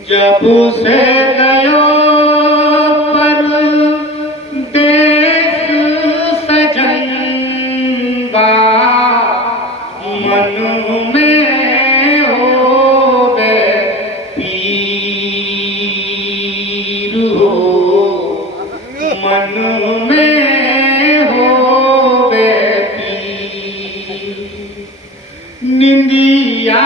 जब से गयो परदेस सजनवा, मन में होवे पीर हो, मन में होवे पीर। निंदिया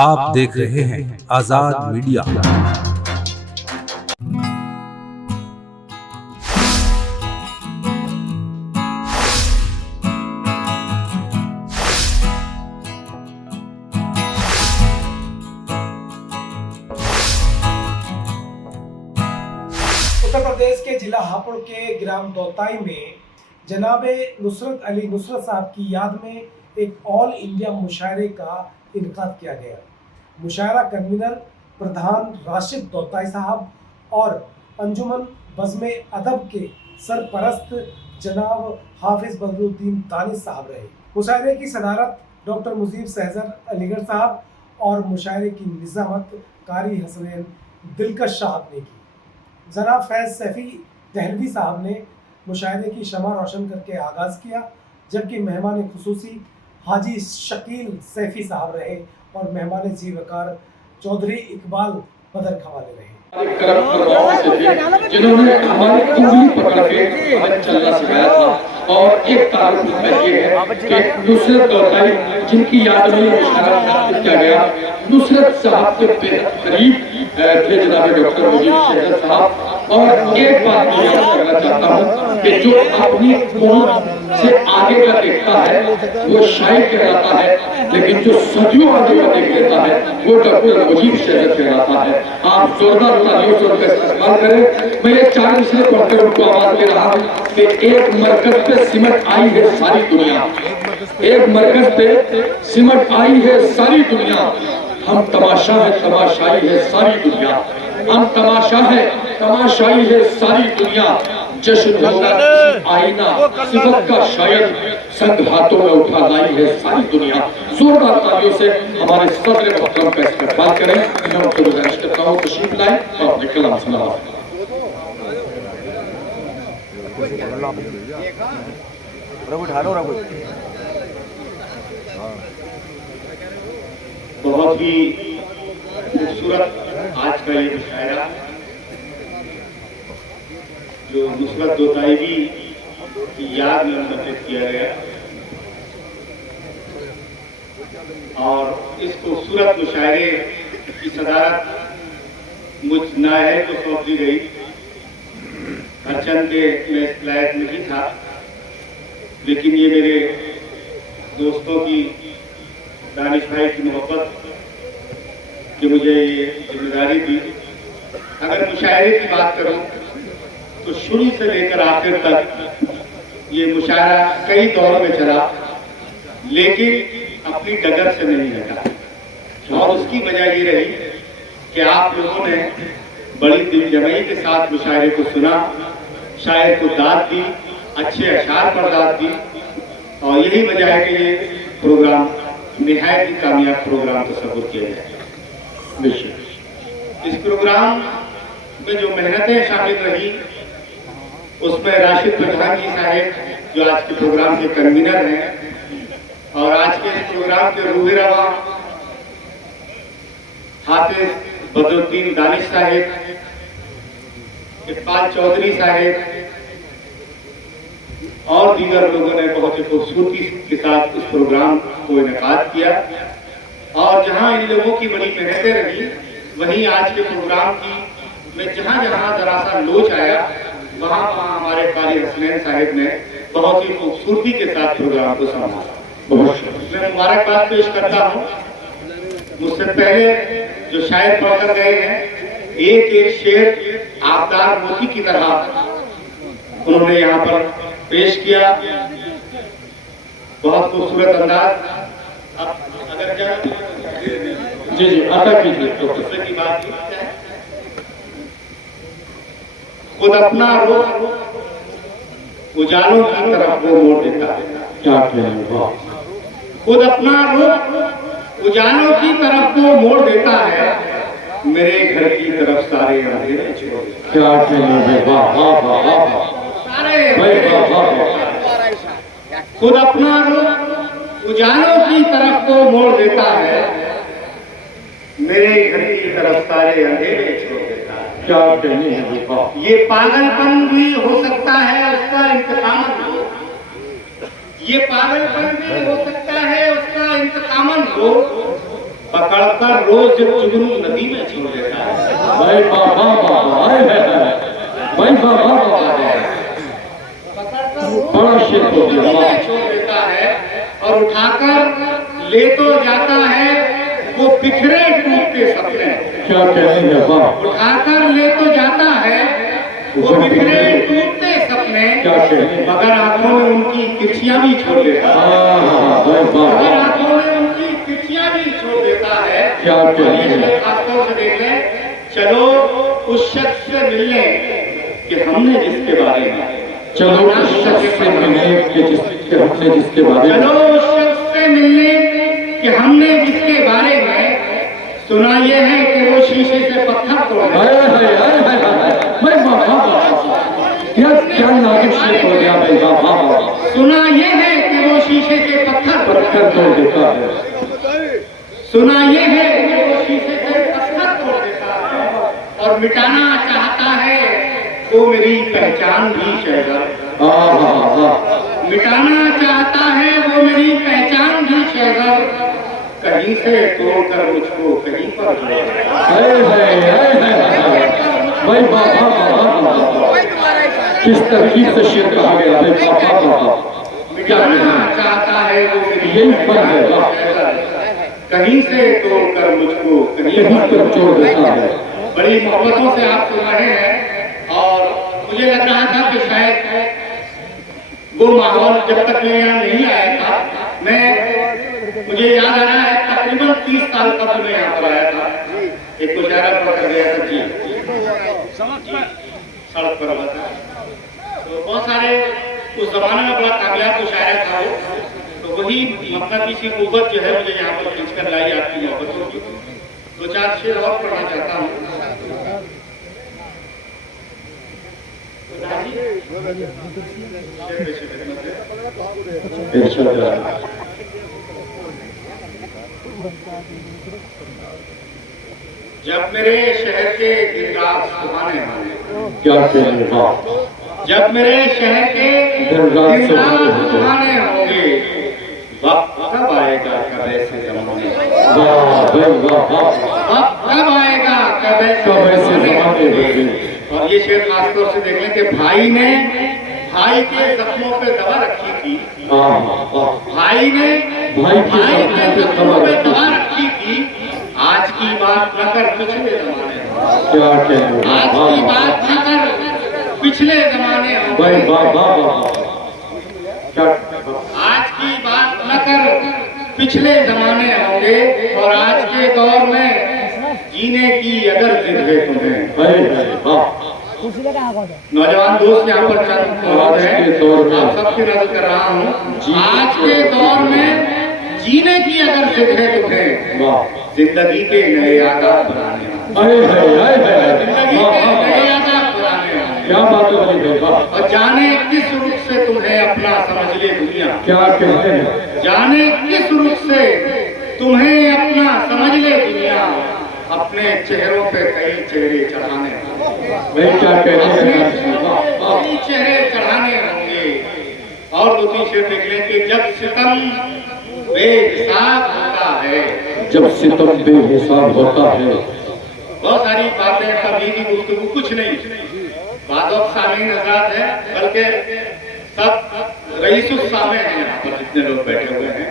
आप देख रहे हैं आजाद मीडिया। उत्तर प्रदेश के जिला हापुड़ के ग्राम दौताई में जनाबे नुसरत अली नुसरत साहब की याद में एक ऑल इंडिया मुशायरे का इनकाद किया गया। मुशायरा कन्वीनर प्रधान राशिद दौताई साहब और अंजुमन बज़्म अदब के सरपरस्त जनाब हाफिज बदरुद्दीन दानिश साहब रहे। मुशायरे की सदारत डॉक्टर मुजीब सहजर अलीगढ़ साहब और मुशायरे की निज़ामत कारी हसनैन दिलकश साहब ने की। जनाब फैज़ सैफ़ी दहलवी साहब ने मुशायरे की शमा रोशन करके आगाज़ किया, जबकि मेहमान खुसूसी हाजी शकील सैफ़ी साहब रहे और मेहमान जी वकार चौधरी इकबाल बदर खवाले रहे। जिन्होंने हमारी उंगली पकड़ के हमें चलना सिखाया था। और एक तारुफ में ये है कि नुसरत दौताई जिनकी याद में मुशायरा किया गया, नुसरत साहब के करीब थे जनाब डॉक्टर मुजीब सहजर साहब। और एक बात मैं याद करना चाहता हूँ कि जो अपनी कौम से आगे का देखता है वो शायर कहलाता है, लेकिन जो सदियों आगे का देख लेता है वो डॉक्टर मुजीब सहजर कहलाता है। आप जोरदार तालियों से उनका इस्तेमाल करें। मैं ये चार मिसरे पढ़कर उनको आवाज दे रहा हूँ कि एक मरकज पे सिमट आई है सारी दुनिया, एक मरकज पे सिमट आई है सारी दुनिया। हम तमाशा है, तमाशाई है सारी दुनिया। हम तमाशा है, तमाशाई है सारी दुनिया। जश्न होगा आईना सिफत का शायद संग हाथों में उठा लाई है सारी दुनिया। जोरदार तालियों से हमारे सदर मोहतरम का इस्तेमाल करें। मैं उनको गुजारिश करता हूँ तशरीफ लाएं और अपने कलाम सुनाएं। बहुत ही खूबसूरत आज का ये मुशायरा जो नुसरत दौताई की याद में समर्पित किया गया, और इस खूबसूरत मुशायरे की सदारत मुझ नायक को सौंप दी गई। हरचंद के मैं इस लायक नहीं था, लेकिन ये मेरे दोस्तों की, दानिश भाई की मोहब्बत कि मुझे ये जिम्मेदारी दी। अगर मुशायरे की बात करूं तो शुरू से लेकर आखिर तक ये मुशायरा कई दौर में चला, लेकिन अपनी डगर से नहीं हटा। और उसकी वजह ये रही कि आप लोगों ने बड़ी दिलजमई के साथ मुशायरे को सुना, शायर को दाद दी, अच्छे अशार पर दाद दी, और यही वजह है कि ये प्रोग्राम निहायत ही कामयाब प्रोग्राम तस्वुर किया जाए। इस प्रोग्राम में जो मेहनतें शामिल रही उसमें राशिद प्रधान जी साहब जो आज के प्रोग्राम के कन्वीनर हैं, और आज के इस प्रोग्राम के रूह रवा हाफिज बदरुद्दीन दानिश साहब, इकबाल चौधरी साहब और दीगर लोगों ने बहुत ही खूबसूरती के साथ इस प्रोग्राम को इनेकाद किया। और जहां इन लोगों की बड़ी मेहनतें रही, वहीं आज के प्रोग्राम की में जहां जहां जरा सा लोच आया वहां वहां हमारे कारी हसनैन साहब ने बहुत ही खूबसूरती के साथ प्रोग्राम को संभाला। मैं मुबारकबाद पेश करता हूँ मुझसे पहले जो शायर पढ़कर गए हैं, एक एक शेर आबदार मोती की तरह उन्होंने यहाँ पर पेश किया, बहुत खूबसूरत अंदाज। अब अगर क्या जी जी अदा कीजिए दूसरे की बात है, खुद अपना रुख उजालों की तरफ वो मोड़ देता है। क्या कहने, वाह, खुद अपना रुख उजालों की तरफ वो मोड़ देता है, मेरे घर की तरफ सारे अंधेरे छोड़ देता है। क्या कहने है, वाह वाह वाह वाह, सारे भाई वाह वाह वाह, खुद अपना रुख उजालों की तरफ वो मोड़ देता है, मेरे घर की तरफ सारे अंधेरे छोड़ देता है। क्या कहने है, वाह, ये पागलपन भी हो सकता है उसका इंतकामन हो, ये पागलपन भी हो सकता है उसका इंतकामन हो, पकड़कर रोज जुगनू नदी में छोड़ देता है। भाई वाह वाह वाह, भाई वाह वाह वाह, बड़ा शेर हो गया, वाह, छोड़ देता है और उठाकर ले तो जाता है वो बिखरे टूटते सपने। क्या कहने है, वाह, उठाकर ले तो जाता है वो बिखरे टूटते सपने, क्या कहने, मगर आंखों में उनकी तिरछियां भी छोड़ देता है। हाँ भाई वाह मगर वाह, आंखों में उनकी तिरछियां भी छोड़ देता है। क्या कहने है, खासतौर से देख लें, चलो उस शख्स से मिलने कि हमने जिसके बारे में, चलो उस शख्स से मिलने के हमने जिसके बारे में, चलो उस शख्स से मिलने कि हमने जिसके बारे में सुना ये है कि वो शीशे से पत्थर तोड़ हाय हाय हाय हाय हाय, भाई वाह वाह वाह, यार क्या नाजुक शेर हो गया, भाई वाह वाह वाह, सुना ये है कि वो शीशे से पत्थर पत्थर तोड़ देता है, सुना ये है कि वो शीशे से पत्थर तोड़ देता है और मिटाना चाहता है वो मेरी पहचान भी शहज़ाद। हाँ हाँ हाँ, मिटाना चाहता है वो मेरी पहचान भी शहज़ाद, कहीं से तोड़कर मुझको कहीं पर जोड़ देता है। हाय हाय हाय हाय, भाई वाह वाह वाह वाह, किस तरकीब से शेर कहा गया, भाई वाह वाह वाह, मिटाना चाहता है वो मेरी यही फल है, वाह, कहीं से तोड़कर मुझको कहीं कहीं पर पर जोड़ देता है, बड़ी मोहब्बतों से आप सुन रहे हैं और मुझे लग रहा था कि शायद वो माहौल जब तक मैं यहाँ नहीं आया था, मुझे याद आ रहा है तकरीबन 30 साल कब मैं यहाँ पर आया था, एक मुशायरा पढ़ कर गया था जी, सड़क पर हुआ था। तो बहुत सारे उस जमाने में बड़ा कामयाब मुशायरा था वो, तो वही मतलब किसी कुव्वत जो है मुझे यहाँ पर खींच कर लाई आपकी मोहब्बतों की। 2-4 शेर और पढ़ना चाहता हूँ। जब मेरे शहर के दिन रात सुहाने होंगे, क्या कहने, वाह, जब मेरे शहर के दिन रात दिन रात सुहाने सुहाने होंगे, वक्त कब आएगा कब ऐसे जमाने, वाह भाई वाह वाह, वक्त कब आएगा कब कब ऐसे ऐसे जमाने होंगे, और ये शेर खासतौर से देख लें कि भाई के जख्मों पे दवा रखी थी, हाँ हाँ वाह, भाई ने भाई के जख्मों पे दवा रखी थी, आज की बात न कर पिछले जमाने होंगे। क्या कहने, आज वाह की वाह, बात न कर पिछले जमाने होंगे। भाई वाह वाह वाह, क्या, आज की बात न कर पिछले जमाने होंगे और आज के दौर में जीने की अगर जिद है तुम्हें। भाई भाई वाह, नौजवान दोस्त यहाँ पर चंद मौजूद हैं, आज के दौर में आप सबकी नजर कर रहा हूँ। जी, आज के दौर में जीने की अगर जिद है तुम्हें, वाह, जिंदगी के नए आदाब बनाने होंगे। हाय हाय हाय हाय, जिंदगी वाह के वाह, नए आदाब बनाने होंगे क्या बात है भाई वाह, और जाने किस रुख से तुम्हें अपना समझ ले दुनिया, क्या कहते हैं, जाने किस रुख से तुम्हें अपना समझ ले दुनिया, अपने चेहरों पे कई चेहरे चढ़ाने होंगे। भाई क्या कहते हैं, वाह वाह, कई चेहरे चढ़ाने होंगे। और 2-3 शेर देख लें कि जब सितम बेहिसाब होता है, जब सितम बेहिसाब होता है, बहुत सारी बातें तबलीगी गुफ्तगू कुछ नहीं, बादों सामीन आजाद है, बल्कि सब रईसुल सामे हैं यहाँ पर जितने लोग बैठे हुए हैं,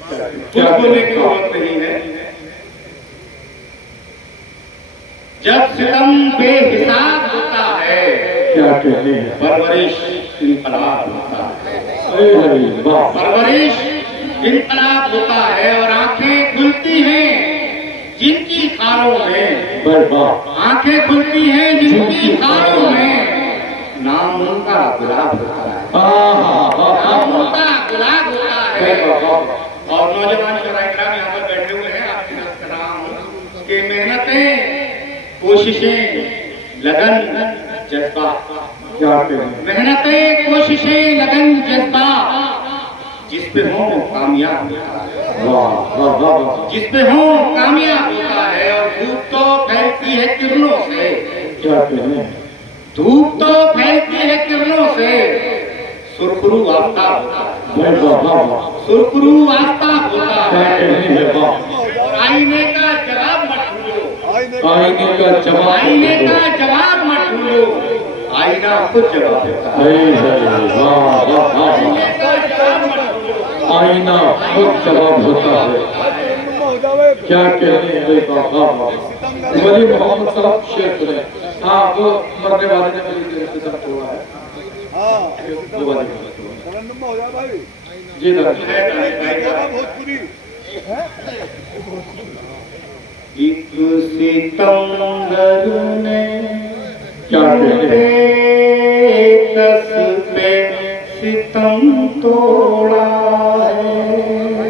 कुछ बोलने की जरूरत नहीं है। जब सितम बेहिसाब होता है, क्या कहते हैं, परवरिश इनकलाब होता है। अरे वाह, परवरिश इनकलाब होता है और आंखें खुलती हैं जिनकी खालों में, वाह, आंखें खुलती हैं जिनकी खालों में, नाम उनका गुलाब होता है, नाम उनका गुलाब होता है। और नौजवान शराइकराम यहाँ पर बैठे हुए हैं, आपकी तरफ कर रहा हूँ कि मेहनतें, कोशिशें, लगन, जज्बा, क्या कहें, मेहनतें, कोशिशें, लगन, जज्बा, जिस पे हो कामयाब होता है, वाह वाह वाह, जिस पे हो कामयाब होता है। और धूप तो फैलती है किरणों से, क्या कहें, धूप तो फैलती है किरणों से, सुरखरू आफ्ताब होता है, वाह वाह, सुरखरू आफ्ताब होता क्या है। कहने है, वाह, और आईने का जवाब मत भूलो, आईने का जवाब, आईने का जवाब मत भूलो, आईना खुद जवाब देता है। वाह वाह वाह, आईने का जवाब मत भूलो, आईना खुद जवाब होता है, क्या कहने हैं, वाह, वली मोहम्मद साहब शेर सुने। हाँ, वो मरने वाले ने मेरी देर से सब तोड़ा है, वो वाली जी एक सितमगर ने क्या कहने हैं, दस पे सितम तोड़ा है।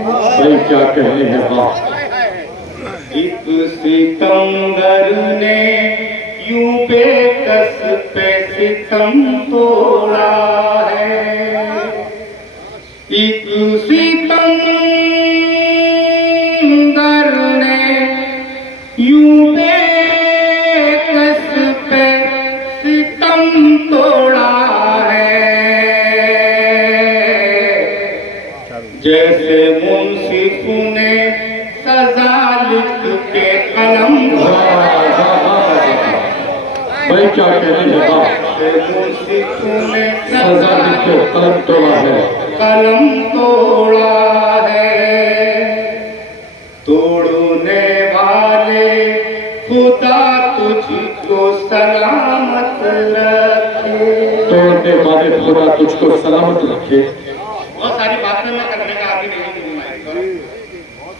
भाई क्या कहने हैं, वाह, एक सितमगर ने यूं बेकस पे सितम तोड़ा है। एक सितमगर ने यूं बेकस पे सितम तोड़ा है। जैसे मुंसिफ ने सजा लिख के कलम भाई क्या कहने हैं, वाह, मुंसिफ ने सजा लिख के कलम तोड़ा है, कलम तोड़ा है। तोड़ने वाले खुदा तुझको सलामत रखे, तोड़ने वाले खुदा तुझको सलामत रखे। बहुत सारी बातें मैं करने का आदि नहीं हूँ,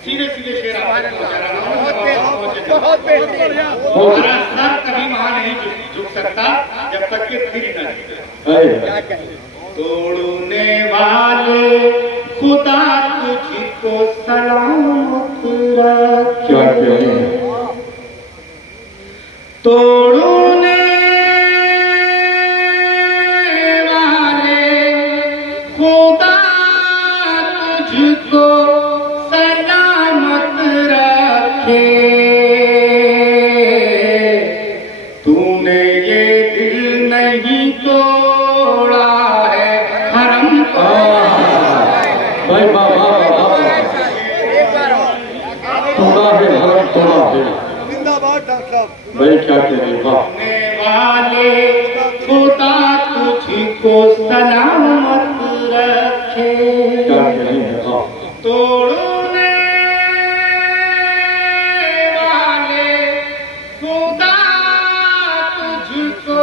सीधे सीधे शेर आपको बता रहा हूँ। हमारा सर कभी वहां नहीं झुक सकता जब तक कि फिर न झुके। तोड़ने वाले खुदा तुझको सलामत रखे, क्या कहने हैं, तोड़ने वाले खुदा तुझको सलामत रखे। तूने ये दिल नहीं तोड़ा है हरम को। भाई वाह वाह वाह, तोड़ा है हरम, तोड़ा है, भाई क्या कहने हैं, वाह, तोड़ने वाले खुदा तुझको सलामत रखे। क्या कहने हैं, वाह, तोड़ने वाले खुदा तुझको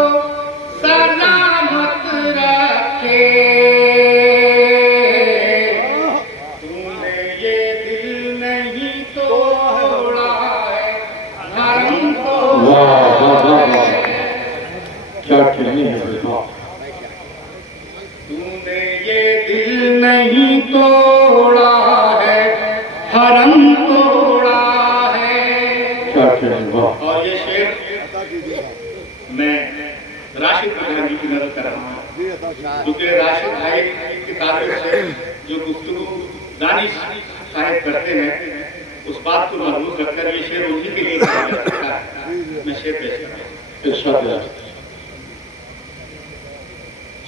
सलामत रखे। तूने ये दिल नहीं तोड़ा है हरम को। वाह वाह वाह, क्या कहने हैं, वाह, तूने ये दिल नहीं तोड़ा है हरम तोड़ा है। क्या कहने हैं, वाह, और ये शेर मैं राशिद खान जी की नजर कर रहा हूँ, क्योंकि राशिद भाई की किताबों से जो गुफ्तगू दानिश साहिब करते हैं उस बात को महसूस रखकर ये शेर उन्हीं के लिए कहा जाता है। मैं शेर पेश कर रहा हूँ। इरशाद है,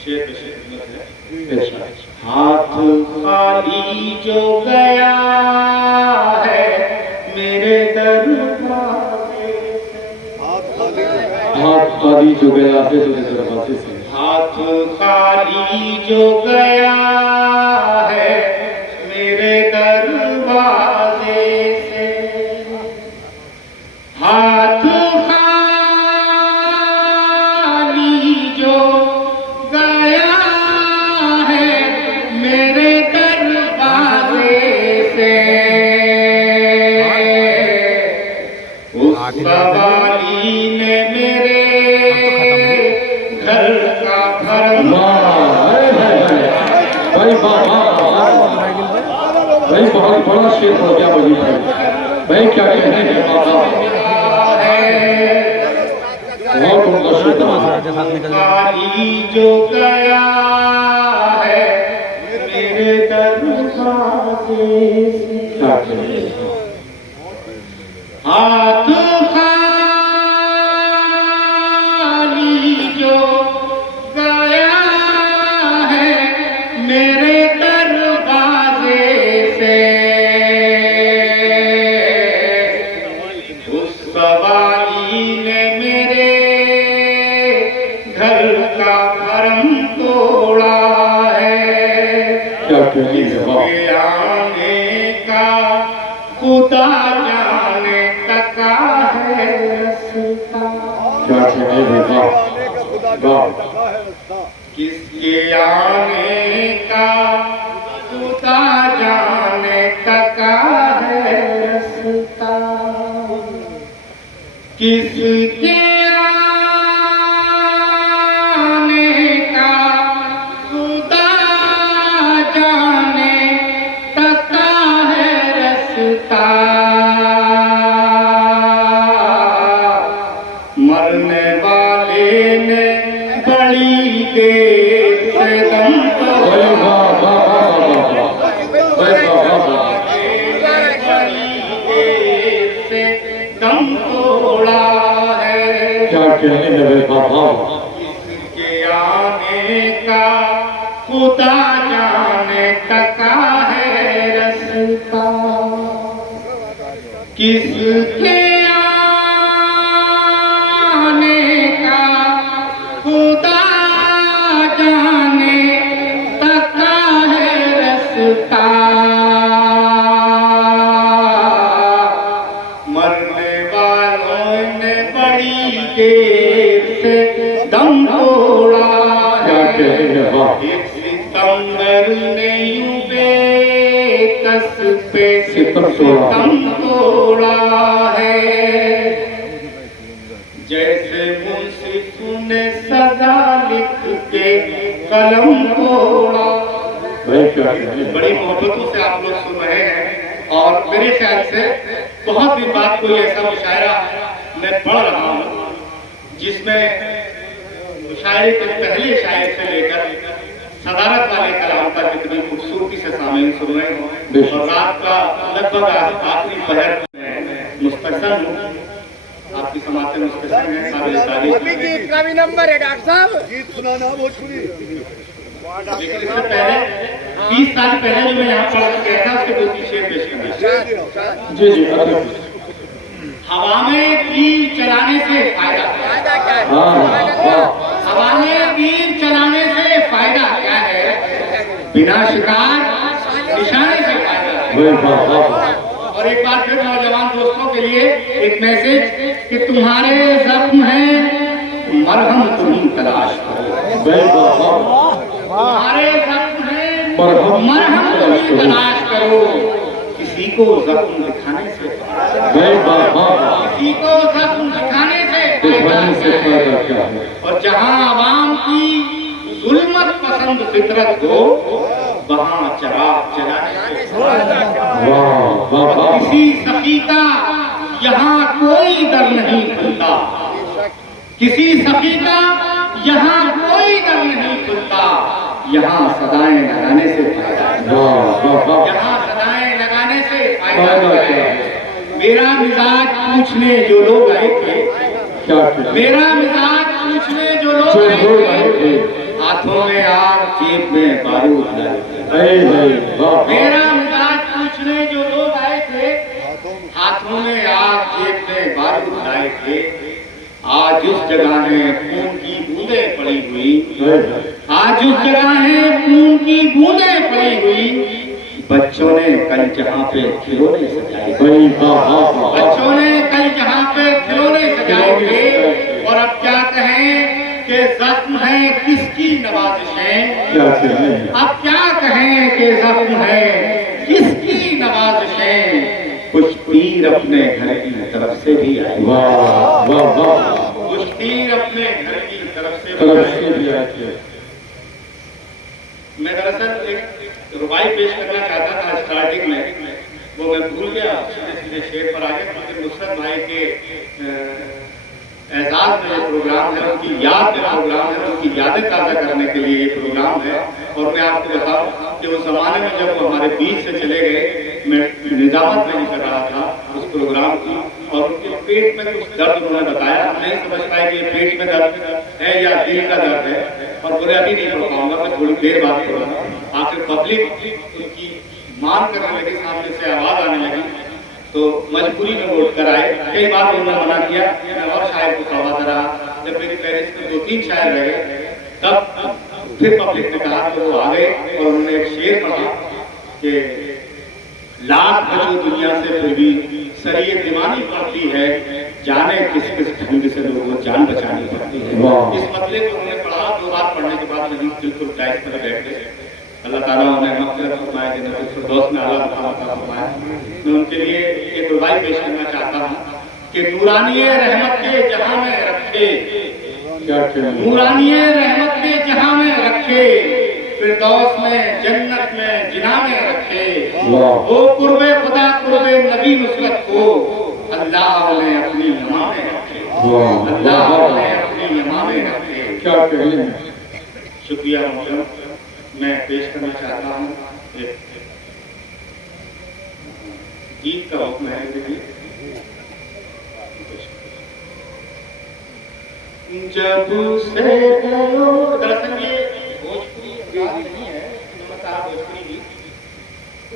शेर पे शेर है। इरशाद, हाथ खाली जो गया है मेरे दरबारे से, हाथ खाली जो गया है तेरे दरवाजे से, हाथ खाली जो गया है मेरे दरवाजे से, हाथ खाली जो गया बड़ा शेर हो गया वही भाई क्या कहने हैं बाबा बहुत उनका शुक्र खाली जो गया है मेरे दरवाजे से हाथ खाली जो गया है मेरे दरवाजे से उस सवाली ने मेरे घर का भरम तोड़ा है क्या कहने हैं बाबा इसके आने का खुदा जाने तका है रास्ता क्या कहने हैं बाबा किसके आने का खुदा जाने तका है रास्ता किसके आने का खुदा जाने तका है रास्ता मरने वाले ने बड़ी देर से दम भाई बाबा भाई बाबा बड़ी देर से दम तोड़ा है क्या कहने हैं बाबा किसके आने का खुदा जाने तका है रास्ता किसके आने का खुदा जाने तका है रास्ता मरने वालों ने बड़ी देर से दम तोड़ा क्या कहने हैं बाबा एक सितंबर ने यूं बेकस पे सितम तोड़ा सितम तोड़ा है जैसे मुंसिफ ने सजा लिख के कलम तोड़ा भाई क्या कहने हैं बड़ी मोहब्बतों से आप लोग सुन रहे हैं और मेरे ख्याल से बहुत दिन बाद कोई ऐसा मुशायरा मैं पढ़ रहा हूँ जिसमें मुशायरे के पहले शायर से लेकर सदारत वाले कलाम तक इतनी खूबसूरती से सामने सुन रहे हो और रात का लगभग आखिरी पहर में मुस्तकसन हूँ आपकी समाज में मुस्तकसन है काबिल तारीफ गीत का भी नंबर है डॉक्टर साहब लेकिन इससे पहले 20 साल पहले जो मैं यहाँ पढ़ गया था उसके 2-3 शेर पेश करना जी जी अरे हवा में तीर चलाने से फायदा फायदा क्या है हाँ हाँ हवा में तीर चलाने से फायदा क्या है बिना शिकार निशाने से फायदा है भाई बाबा और एक बार फिर नौजवान दोस्तों के लिए एक मैसेज कि तुम्हारे जख्म है मरहम तुम तलाश करो भाई बाबा तुम्हारे जख्म है मरहम मरहम तुम तलाश करो किसी को जख्म दिखाने से भाई बाबा किसी को जख्म दिखाने से दिखाने से फायदा क्या है और जहां आवाम की जुल्मत पसंद फितरत हो वहां चराग जलाने से वाह बाबा किसी सखी का यहाँ कोई डर नहीं खुलता किसी सखी का यहाँ कोई डर नहीं खुलता यहाँ सदाएं लगाने से फायदा है वाह बाबा यहाँ सदाएं लगाने से फायदा फायदा है क्या है मेरा मिजाज पूछने जो लोग आए थे क्या कहने मेरा मिजाज पूछने जो लोग जो आए लोग थे आए थे हाथों में आग जेब में बारूद लाए थे अरे वाह मेरा मिजाज पूछने जो लोग आए थे हाथों में आग जेब में बारूद लाए थे आज उस जगह है खून की बूंदें पड़ी हुई आज उस जगह है खून की बूंदें पड़ी हुई बच्चों ने कल जहाँ पे खिलौने सजाए भाई बाबा बच्चों ने कल जहाँ पे खिलौने सजाए थे और अब क्या कहें कि जख्म है किसकी नवाजिशें क्या कहने हैं अब क्या कहें कि जख्म है किसकी नवाजिशें कुछ तीर अपने घर की तरफ से भी आए वाह वाह वाह कुछ तीर अपने घर की तरफ से भी तरफ आए से भी आए थे मैं दरअसल एक रुबाई पेश करना चाहता था स्टार्टिंग में वो मैं भूल गया, सीधे सीधे शेर पर आ गया। क्योंकि नुसरत भाई के एजाज में ये प्रोग्राम है, उनकी याद में प्रोग्राम है, उनकी यादें ताज़ा करने के लिए ये प्रोग्राम है। और मैं आपको बताऊं कि उस जमाने में जब वो हमारे बीच से चले गए, मैं निजामत में नहीं कर रहा था उस प्रोग्राम की, और उनके पेट में कुछ दर्द उन्होंने बताया, नहीं समझ पाए कि ये पेट में दर्द है या दिल का दर्द है, और बोले अभी नहीं पढ़ पाऊंगा, मैं थोड़ी देर बाद पढ़ूंगा। आखिर पब्लिक उनकी मांग करने लगी, सामने से आवाज आने लगी, तो मजबूरी में वोट कर आए। कई बार उन्होंने मना किया, मैं और शायर को करवाता रहा। जब मेरी फहरिस्त में 2-3 शायर रह गए, तब फिर पब्लिक ने कहा, तो वो आ गए और उन्होंने एक शेर पढ़ा कि लाख बचो दुनिया से फिर भी सरिये दीवानी पड़ती है, जाने किस किस ढंग से लोगों जान बचानी पड़ती है। इस मतले को उन्होंने पढ़ा। 2 बार पढ़ने के बाद नदी बिल्कुल टाइट पर बैठ गए। अल्लाह ताला उन्हें मग़फ़िरत फरमाए, जन्नत फिरदौस में आला मकाम अता फरमाए। मैं उनके लिए एक रुबाई पेश करना चाहता हूँ कि नूरानिये रहमत के जहां में रखे, नूरानिये रहमत के जहां में रखे, फिरदौस में जन्नत में जिना में रखे, वो कुर्बे खुदा कुर्बे नबी नुसरत को अल्लाह ने अपनी यमा में रखे, अल्लाह ने अपनी यमा में रखे। क्या कहें। शुक्रिया मोहतरम। मैं पेश करना चाहता हूँ एक गीत का हुक्म है मेरे लिए। जब से दरअसल ये भोजपुरी गान नहीं है, भोजपुरी गीत,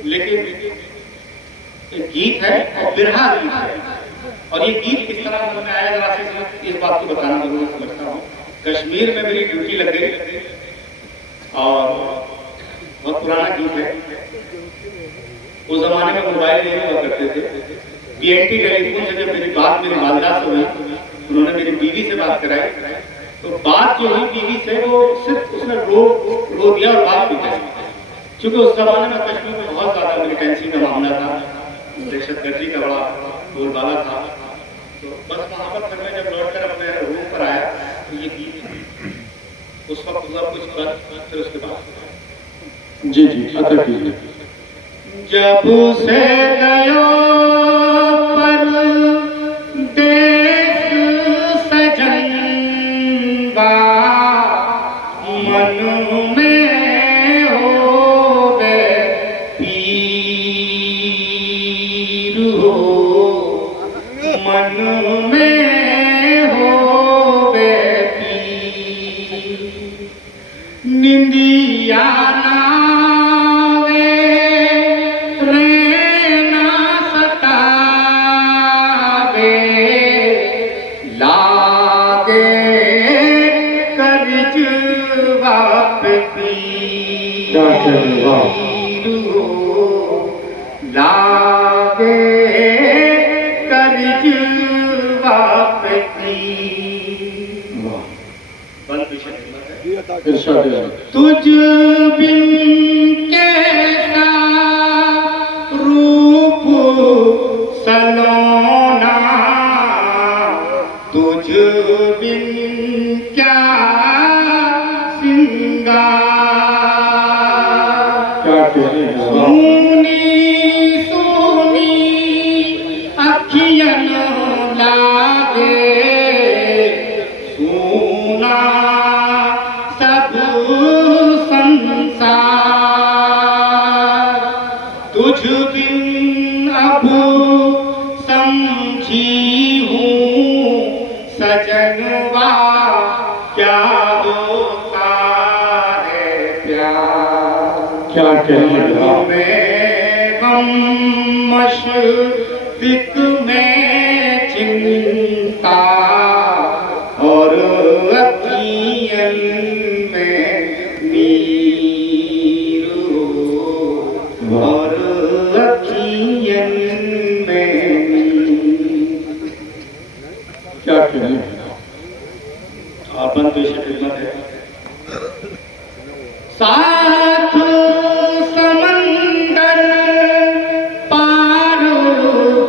लेकिन एक गीत है और बिरहा गीत है। और ये गीत किस तरह में आया, जरा से इस बात को बताना जरूर समझता हूँ। कश्मीर में मेरी ड्यूटी लग गई और बहुत पुराना गीत है। उस जमाने में मोबाइल नहीं हुआ करते थे। बीएनटी टेलीफोन से जब मेरी बात मेरी वालदा से हुई, उन्होंने मेरी बीवी से बात कराई, तो बात जो हुई बीवी से, वो सिर्फ उसने रो दिया और बात नहीं करी। क्योंकि उस जमाने में कश्मीर में बहुत ज्यादा मिलिटेंसी का मामला था, दहशतगर्दी का बड़ा बोलबाला था। तो बस वहां पर फिर मैं जब लौटकर अपने रूम पर आया, तो ये गीत उस वक्त हुआ कुछ कर, फिर उसके बाद जी जी अदा कीजिए। जब से गयो पर देश सजन बा, मन में होवे पीर हो, मन में होवे पीर, निंदिया नावे रेना सतावे, लागे करजवा पे पीर हो, लागे करजवा पे पीर। इरशाद है। तुझ बिन कैसा रूप सलोना, तुझ बिन क्या सिंगार, क्या कहें। सोनी सोनी अखियन लागे, सोना सब संसार, तुझ बिन अब समझी हूँ सजनवा, क्या होता है प्यार। क्या कहें। में गम मशफ़िक़ में चिंता, और अखियन में नीर हो, और अखियन में नीर। क्या कहें। आपन तो इसे खिदमत है। साथ समंदर पार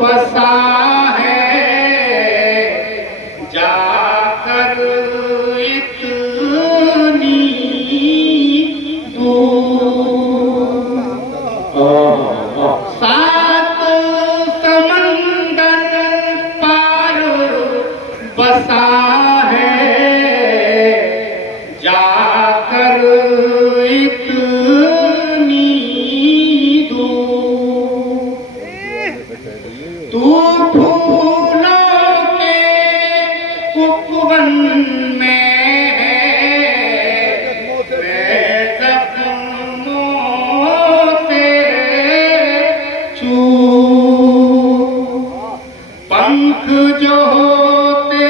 बसा है, जाकर इतनी दूर, साथ बसा है जाकर इतनी दूर, तू फूलों के उपवन में पंख जो होते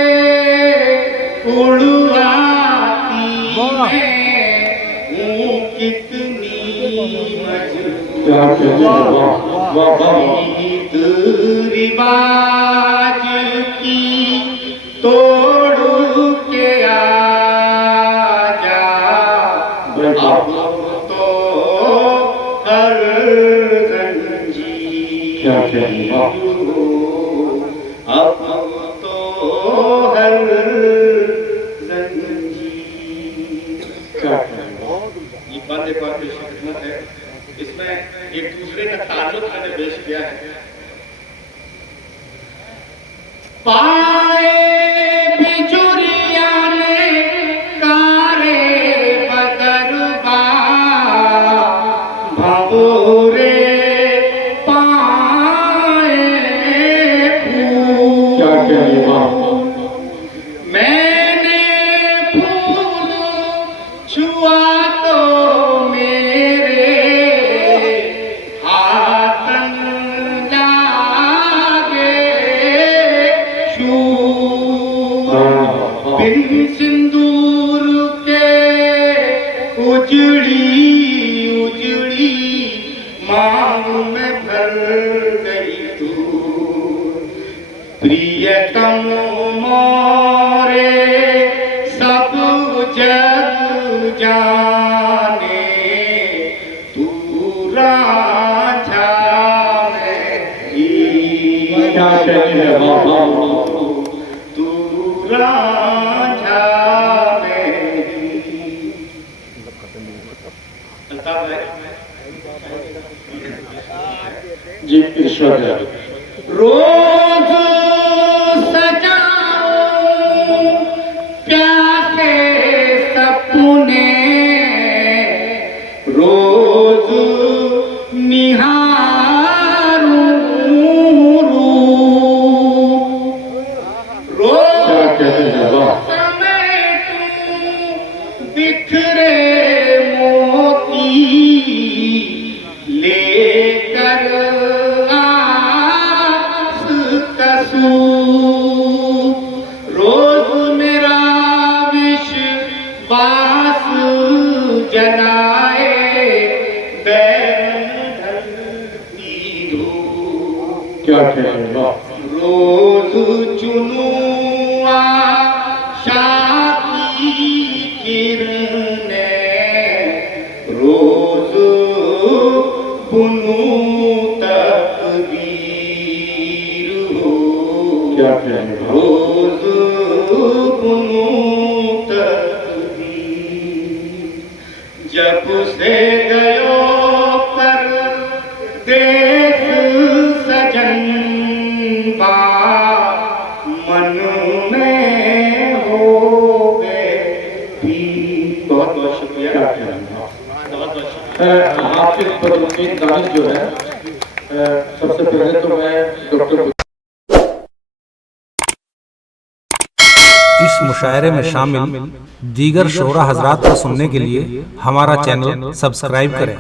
उड़वाती है कितनी मजबूत रिवाज की तोड़ के आजा, अब तो हर जंजीर अब तो हर जंजीर। ये बातें बात की खिदमत है, इसमें एक दूसरे का ताल्लुक मैंने पेश किया है। पाए बिजुरिया ने कारे बदरबा भवोरे मैंने फूल छुआ तो मेरे हाथन लागे शूर, बिन सिंदूर के उजड़ी उजड़ी मांग में भर गई तू, प्रियतम मोरे सब जग जाने, तू रांझा तू रांझा जी इरशाद है। रोज सजाऊं प्यासे सपने, रोज निहारूं रूप, रोज समेटूं बिखरे मोती लेकर रोज मेरा विश्वास जलाए ढलती धूप, क्या कहेगा रोज चुनूं आशा की किरणें, रोज बुनूं तकदीर हो, क्या कहेगा रोज बुनूं तकदीर, जब से गयो कर देश सजन बा मन में हो गए भी। बहुत बहुत शुक्रिया, बहुत बहुत शुक्रिया। आपके बदौलत दानिश जो है, सबसे पहले तो मैं डॉक्टर इस मुशायरे में शामिल दीगर शोरा हजरात को सुनने के लिए हमारा चैनल सब्सक्राइब करें।